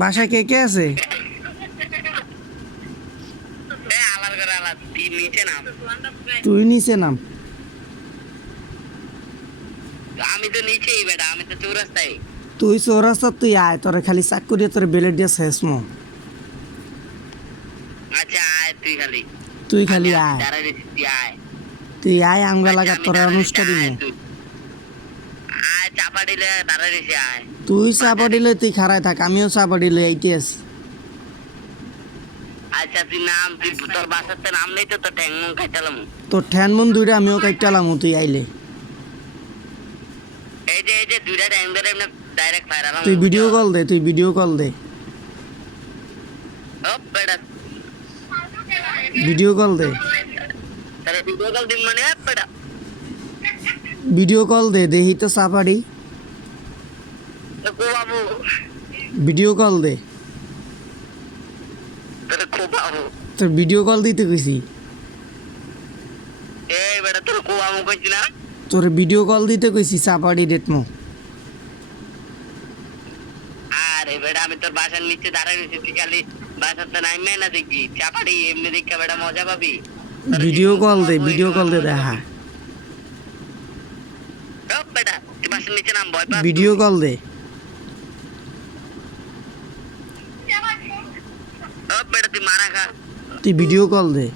বাসায় কে কে আছে? তুই নিচে নাম। আমি তো নিচেই বেটা, আমি তো চৌরাস্তায়। তুই চৌরাস্তা তুই আয়, তোরে খালি চাক করিয়ে তোর বেলেট দিয়ে শেষ মো। আচ্ছা আয় তুই খালি। তুই খালি আমি আয়, দাঁড়ায় রয়েছি, তুই আয়। তুই আয় আঙ্গা আচ্ছা, লাগা আমি তোরা দাঁড়ায় রয়েছি, অনুষ্ঠা দিমু। আয় তুই। আয় চাপা দিলে দাঁড়ায় রয়েছি, আয়। তুই চাপা দিলে তুই খাড়ায় থাক, আমিও চাপা দিলে এইতে আছি। আচ্ছা তুই নাম, তুই তোর বাসাতে নাম নেই তো, তোর ঠ্যাং মুখ খাইতালাম। তোর ঠ্যান মন দুইটা আমিও কাইটালাম, তুই আইলে। এই যে দুইটা ঠ্যাং ধরে এমনি ডাইরেক্ট ফায়ার আলাম। তুই ভিডিও কল দে, তুই ভিডিও কল দে, ও বেটা, ভিডিও কল দে, তাহলে ভিডিও কল দিন মানে বেটা। ভিডিও কল দে, দেখি তো চাপাড়ি। তো কো বাবু, ভিডিও কল দে, তোর কো বাবু। তোর ভিডিও কল দিতে কইছি। এই বেটা তোর কো বাবু কইছি না? তোর ভিডিও কল দিতে কইছি চাপাড়ি রেতমো। আরে বেটা আমি তোর বাসার নিচে দাঁড়ায় রয়েছি, তুই খালি বাসাতে নামবে না দেখবি চাপাড়ি এমনি দেখে বেটা মজা পাবি। ভিডিও কল দে, ভিডিও কল দে দেখা। ও বেটা তুই বাসার নিচে নাম, ভয় পাস? ভিডিও কল দে, ও বেটা তুই মারা খা। তুই ভিডিও কল দে।